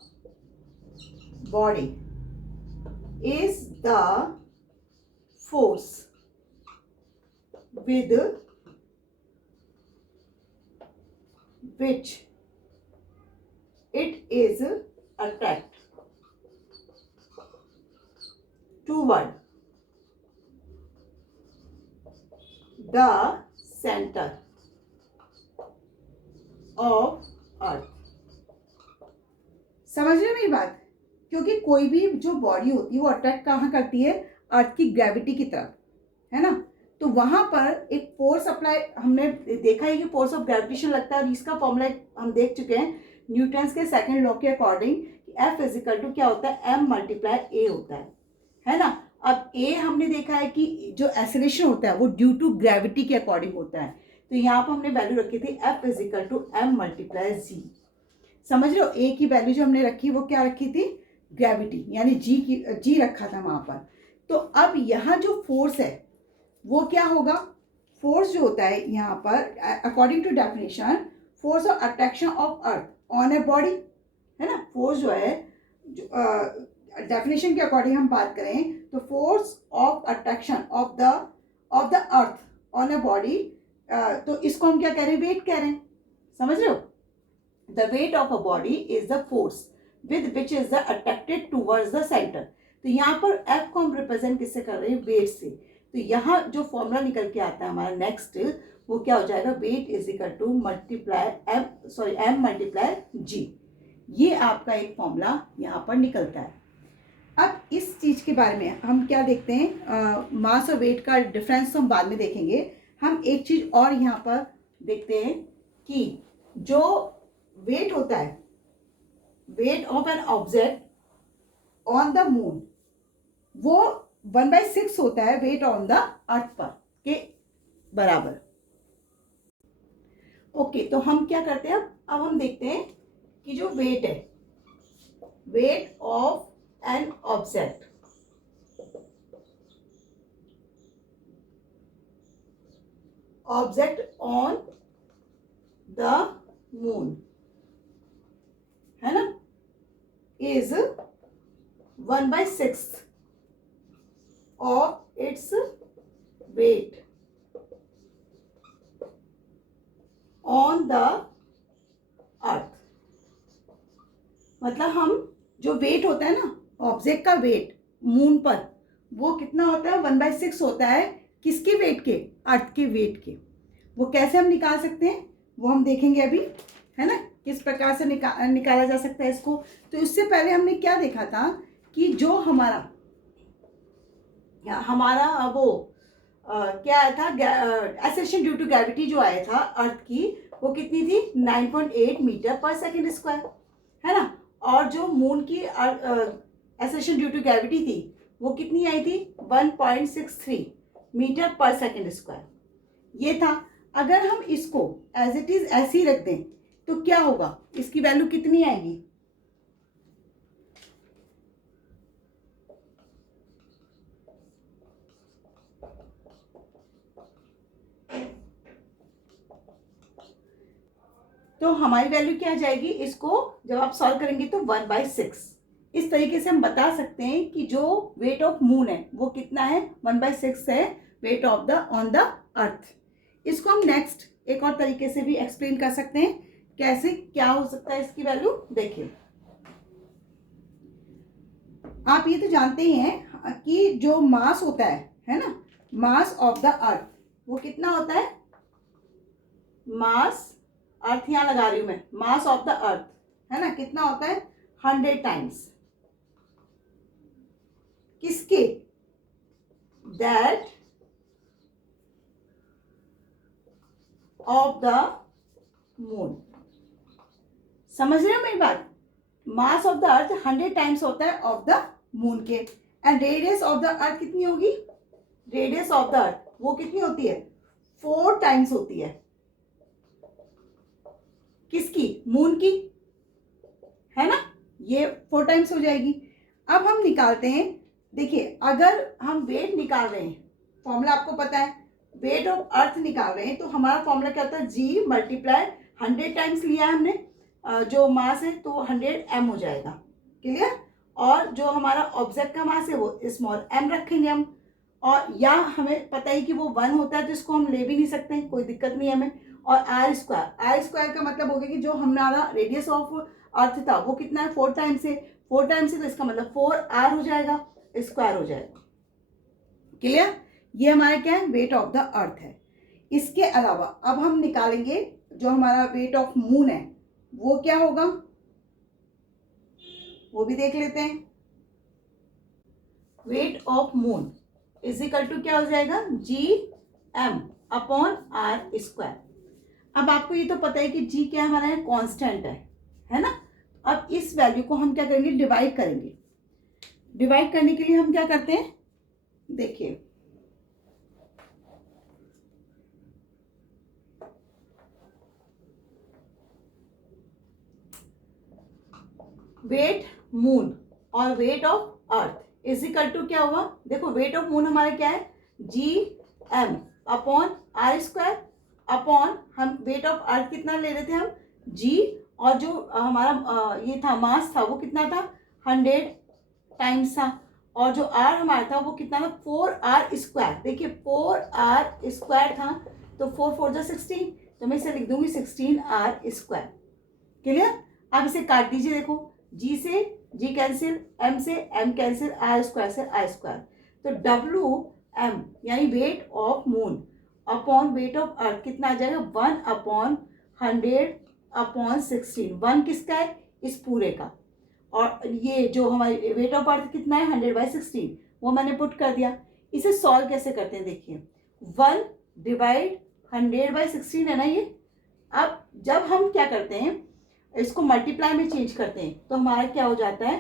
body is the force with which it is attracted toward the center of earth। समझ रहे हो मेरी बात? क्योंकि कोई भी जो बॉडी होती है वो अट्रैक्ट कहाँ करती है? अर्थ की ग्रेविटी की तरफ, है ना। तो वहां पर एक फोर्स अप्लाई, हमने देखा है कि फोर्स ऑफ ग्रेविटेशन लगता है, और इसका फॉर्मूला हम देख चुके हैं न्यूटन्स के सेकंड लॉ के अकॉर्डिंग। एफ इजिकल टू क्या होता है? एम मल्टीप्लाई ए होता है ना। अब ए हमने देखा है कि जो एक्सेलरेशन होता है वो ड्यू टू ग्रेविटी के अकॉर्डिंग होता है। तो यहाँ पर हमने वैल्यू रखी थी F is equal to M multiply G. समझ रहे हो? ए की वैल्यू जो हमने रखी वो क्या रखी थी? ग्रेविटी, यानी जी रखा था वहां पर। तो अब यहाँ जो फोर्स है वो क्या होगा? फोर्स जो होता है यहाँ पर according to definition, force of attraction of earth on a body, है ना। फोर्स जो है, डेफिनेशन के अकॉर्डिंग हम बात करें तो force of attraction of the earth on a body, तो इसको हम क्या कह रहे हैं? वेट कह रहे हैं। समझ रहे हो? The weight of a body is the force with which is the attracted towards the center। तो यहाँ पर F को हम रिप्रेजेंट किससे कर रहे हैं? वेट से। तो यहाँ जो फॉर्मूला निकल के आता है हमारा नेक्स्ट, वो क्या हो जाएगा? Weight is equal to M multiply G. ये आपका एक फॉर्मूला यहाँ पर निकलता है। अब इस चीज के बारे में हम क्या देखते हैं, मास और वेट का डिफरेंस तो हम बाद में देखेंगे। हम एक चीज और यहाँ पर देखते हैं कि जो वेट होता है, weight of an object on the moon, वो 1/6 होता है वेट ऑन द अर्थ पर के बराबर। ओके, तो हम क्या करते हैं? अब हम देखते हैं कि जो वेट है, weight of an object, object on the moon, है ना, is 1/6 of its weight on the earth। मतलब हम जो वेट होता है ना, ऑब्जेक्ट का वेट मून पर, वो कितना होता है? 1/6 होता है। किसके वेट के? अर्थ के वेट के। वो कैसे हम निकाल सकते हैं वो हम देखेंगे अभी, है ना, किस प्रकार से निकाला जा सकता है इसको। तो इससे पहले हमने क्या देखा था कि जो हमारा वो क्या आया था? एक्सेलरेशन ड्यू टू ग्रेविटी जो आया था अर्थ की, वो कितनी थी? 9.8 मीटर पर सेकेंड स्क्वायर, है ना। और जो मून की एक्सेलरेशन ड्यू टू ग्रेविटी थी वो कितनी आई थी? 1.63 मीटर पर सेकेंड स्क्वायर। ये था। अगर हम इसको एज इट इज ऐसे ही रख दें तो क्या होगा? इसकी वैल्यू कितनी आएगी? तो हमारी वैल्यू क्या आ जाएगी? इसको जब आप सॉल्व करेंगे तो 1/6। इस तरीके से हम बता सकते हैं कि जो वेट ऑफ मून है वो कितना है? 1/6 है wait of the on the earth. इसको हम नेक्स्ट एक और तरीके से भी एक्सप्लेन कर सकते हैं। कैसे, क्या हो सकता है इसकी वैल्यू? देखिए, आप ये तो जानते ही हैं कि जो मास होता है ना, मास ऑफ द अर्थ वो कितना होता है? मास, अर्थ यहां लगा रही हूं मैं, मास ऑफ द अर्थ, है ना, कितना होता है? 100 टाइम्स किसके? That of the moon. समझ रहे हो मेरी बात? Mass of the earth 100 times होता है ऑफ द मून के। एंड रेडियस ऑफ द अर्थ कितनी होगी, रेडियस ऑफ द अर्थ वो कितनी होती है, 4 टाइम्स होती है, किसकी, मून की, है ना, ये 4 टाइम्स हो जाएगी। अब हम निकालते हैं, देखिए अगर हम वेट निकाल रहे हैं, फॉर्मूला आपको पता है, वेट ऑफ अर्थ निकाल रहे हैं तो हमारा फॉर्मूला क्या होता है, जी मल्टीप्लाई 100 टाइम्स लिया है हमने जो मास है तो 100 m हो जाएगा, क्लियर। और जो हमारा ऑब्जेक्ट का मास है वो स्मॉल m रखेंगे हम, और या हमें पता ही कि वो 1 होता है तो इसको हम ले भी नहीं सकते, कोई दिक्कत नहीं है हमें। और आर स्क्वायर का मतलब हो गया कि जो हमारा रेडियस ऑफ अर्थ था वो कितना है, 4 टाइम्स से, 4 टाइम्स से तो इसका मतलब 4r हो जाएगा, स्क्वायर हो जाएगा, क्लियर। ये हमारा क्या है, वेट ऑफ द अर्थ है। इसके अलावा अब हम निकालेंगे जो हमारा वेट ऑफ मून है वो क्या होगा, वो भी देख लेते हैं। Weight of moon is equal to क्या हो जाएगा, G M upon R square. अब आपको ये तो पता है कि जी क्या हमारा है, कांस्टेंट है ना। अब इस वैल्यू को हम क्या करेंगे, डिवाइड करेंगे। डिवाइड करने के लिए हम क्या करते हैं, देखिए वेट मून और weight of earth is equal to क्या हुआ, देखो वेट ऑफ मून हमारा क्या है, G M upon R square upon हम वेट ऑफ अर्थ कितना ले रहे थे हम, जी, और जो हमारा ये था मास था वो कितना था, 100 टाइम्स था, और जो आर हमारा था वो कितना था, 4r स्क्वायर। देखिए 4r स्क्वायर था तो 4 4 जा 16, तो मैं इसे लिख दूंगी 16r स्क्वायर, क्लियर। अब इसे काट दीजिए, देखो जी से जी कैंसिल, एम से एम कैंसिल, आर स्क्वायर से आर स्क्वायर, तो डब्ल्यू एम यानी wait of moon upon weight of earth कितना आ जाएगा, 1/100 अपॉन 16। 1 किसका है, इस पूरे का, और ये जो हमारी वेट ऑफ अर्थ कितना है 100/16 वो मैंने पुट कर दिया। इसे सॉल्व कैसे करते हैं, देखिए 1 डिवाइड 100/16 है ना ये। अब जब हम क्या करते हैं, इसको मल्टीप्लाई में चेंज करते हैं तो हमारा क्या हो जाता है,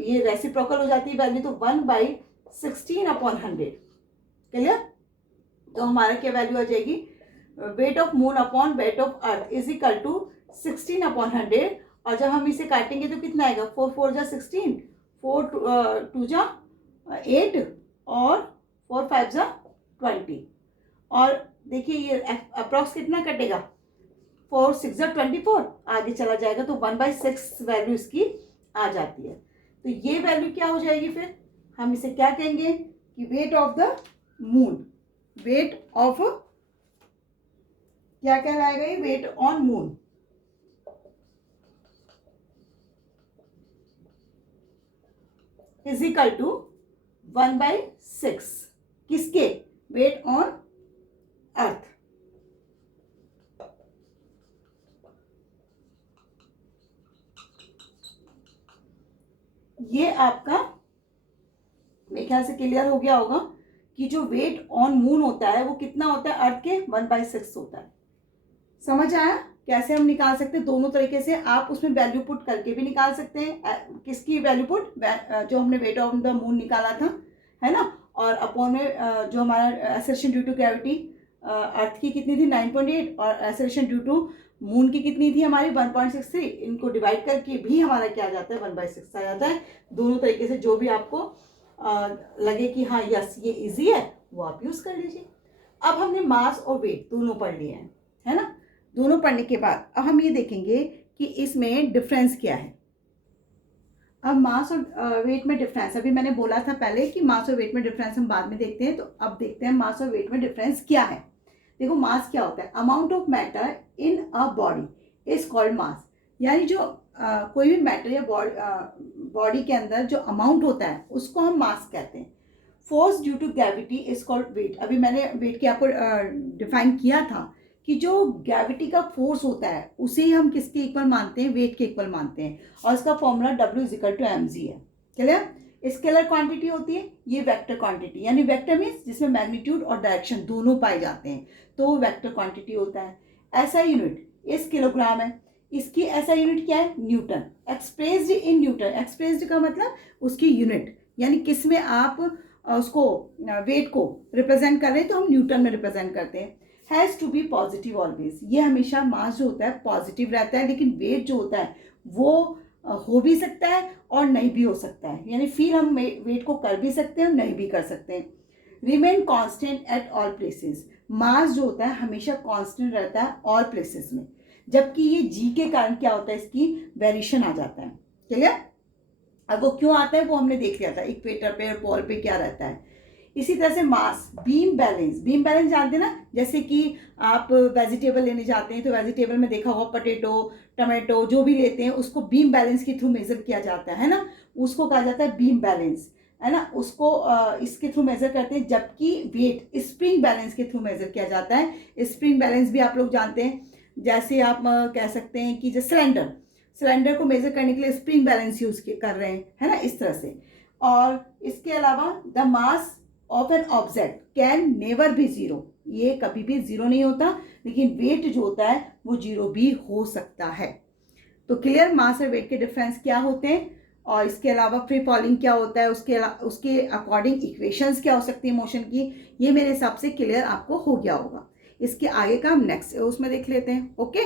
ये रेसिप्रोकल हो जाती है वैल्यू, तो 1/16 अपॉन 100, क्लियर। तो हमारा क्या वैल्यू आ जाएगी, weight of moon upon weight of earth is equal to 16 upon 100, और जब हम इसे काटेंगे तो कितना आएगा, 4 4 जा 16, 4 2 जा 8 और 4 5 जा 20, और देखिए ये अप्रॉक्स कितना कटेगा, 4 6 जा 24, आगे चला जाएगा तो 1/6 वैल्यू इसकी आ जाती है। तो ये वैल्यू क्या हो जाएगी, फिर हम इसे क्या कहेंगे कि weight of the moon, weight of क्या कहलाएगा ये, weight on moon is equal to 1/6 किसके, वेट ऑन अर्थ। ये आपका मेरे ख्याल से क्लियर हो गया होगा कि जो वेट ऑन मून होता है वो कितना होता है, अर्थ के 1/6 होता है। समझ आया कैसे हम निकाल सकते हैं, दोनों तरीके से आप उसमें वैल्यू पुट करके भी निकाल सकते हैं। किसकी वैल्यू पुट, जो हमने वेट ऑफ द मून निकाला था, है ना, और अपॉन में जो हमारा एक्सेलरेशन ड्यू टू ग्रेविटी अर्थ की कितनी थी 9.8, और एक्सेलरेशन ड्यू टू मून की कितनी थी हमारी 1.63, इनको डिवाइड करके भी हमारा क्या आ जाता है 1/6 आ जाता है। दोनों तरीके से जो भी आपको लगे कि हाँ यस ये इजी है वो आप यूज़ कर लीजिए। अब हमने मास और वेट दोनों पढ़ लिए हैं, है ना। दोनों पढ़ने के बाद अब हम ये देखेंगे कि इसमें डिफरेंस क्या है। अब मास और वेट में डिफरेंस, अभी मैंने बोला था पहले कि मास और वेट में डिफरेंस हम बाद में देखते हैं, तो अब देखते हैं मास और वेट में डिफरेंस क्या है। देखो मास क्या होता है, amount of matter in a body is called मास, यानी जो कोई भी मैटर या बॉडी के अंदर जो अमाउंट होता है उसको हम मास कहते हैं। Force due to gravity is called weight, अभी मैंने वेट के आपको डिफाइन किया था कि जो ग्रेविटी का फोर्स होता है उसे ही हम किसके इक्वल मानते हैं, वेट के इक्वल मानते हैं, और इसका फॉर्मूला W = mg है, क्लियर। स्केलर क्वांटिटी होती है, ये वेक्टर क्वांटिटी, यानी वेक्टर मीन्स जिसमें मैग्नीट्यूड और डायरेक्शन दोनों पाए जाते हैं तो वो वेक्टर क्वांटिटी होता है। ऐसा यूनिट इस किलोग्राम है, इसकी ऐसा यूनिट क्या है, Newton. Expressed in newton, expressed का मतलब उसकी यूनिट, यानी किस में आप उसको वेट को रिप्रेजेंट कर रहे हैं, तो हम न्यूटन में रिप्रेजेंट करते हैं। Has to be positive always, ये हमेशा मास जो होता है पॉजिटिव रहता है, लेकिन वेट जो होता है वो हो भी सकता है और नहीं भी हो सकता है, यानी फील हम वेट को कर भी सकते हैं और नहीं भी कर सकते हैं। Remain constant at all places, mass जो होता है हमेशा कांस्टेंट रहता है ऑल प्लेसेस में, जबकि ये जी के कारण क्या होता है, इसकी वेरिएशन आ जाता है। क्लियर? अब वो क्यों आता है वो हमने देख लिया था, इक्वेटर पे और पोल पे क्या रहता है। इसी तरह से मास, बीम बैलेंस, बीम बैलेंस जानते हैं ना, जैसे कि आप वेजिटेबल लेने जाते हैं तो वेजिटेबल में देखा होगा पोटैटो, टमाटो जो भी लेते हैं उसको बीम बैलेंस के थ्रू मेजर किया जाता है ना, उसको कहा जाता है बीम बैलेंस, है ना, उसको इसके थ्रू मेजर करते हैं, जबकि वेट स्प्रिंग बैलेंस के थ्रू मेजर किया जाता है। स्प्रिंग बैलेंस भी आप लोग जानते हैं, जैसे आप कह सकते हैं कि जो सिलेंडर को मेजर करने के लिए स्प्रिंग बैलेंस यूज कर रहे हैं, है ना, इस तरह से। और इसके अलावा the mass of an object can never be zero, ये कभी भी जीरो नहीं होता, लेकिन वेट जो होता है वो जीरो भी हो सकता है। तो क्लियर, मास और वेट के डिफरेंस क्या होते हैं, और इसके अलावा फ्री फॉलिंग क्या होता है, उसके अकॉर्डिंग इक्वेशंस क्या हो सकती है मोशन की, ये मेरे हिसाब से क्लियर आपको हो गया होगा। इसके आगे का हम नेक्स्ट उसमें देख लेते हैं। ओके।